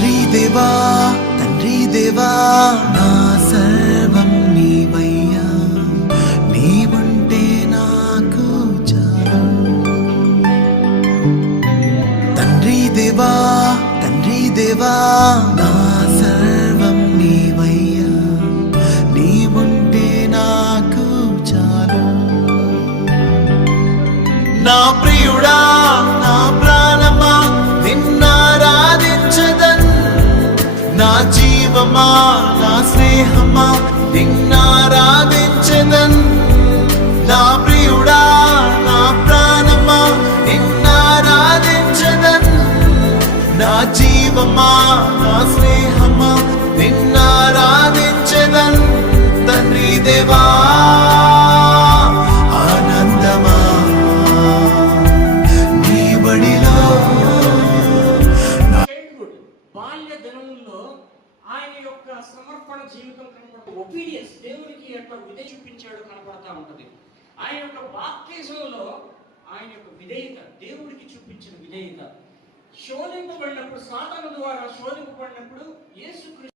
దేవా తండ్రి దేవా నా సర్వం నీవయ్యా, నీవుంటే నాకు చాలు. తండ్రి దేవా నా సర్వం నీవయ్యా, నీవుంటే నాకు చాలు. నా ప్రియుడా నా ప్రాణమా నిన్నారాధించదన్, నా జీవమా నా స్నేహమా నిన్నారాధించదన్. నా ప్రియుడా నా ప్రాణమా నిన్నారాధించదన్, నా జీవమా నా స్నేహమా నిన్నారాధించదన్. తండ్రి దేవా ఆనందమా నీ బడిలో. బాల్య దినముల్లో ఆయన యొక్క సమర్పణ జీవితం కనపడుతుంది. ఒబీడియన్స్, దేవునికి యొక్క విధేయత చూపించాడు కనపడతా ఉంటది. ఆయన యొక్క బాప్తిజంలో ఆయన యొక్క విధేయత, దేవుడికి చూపించిన విధేయత శోధింపబడినప్పుడు, సాతాను ద్వారా శోధింపబడినప్పుడు యేసుక్రీస్తు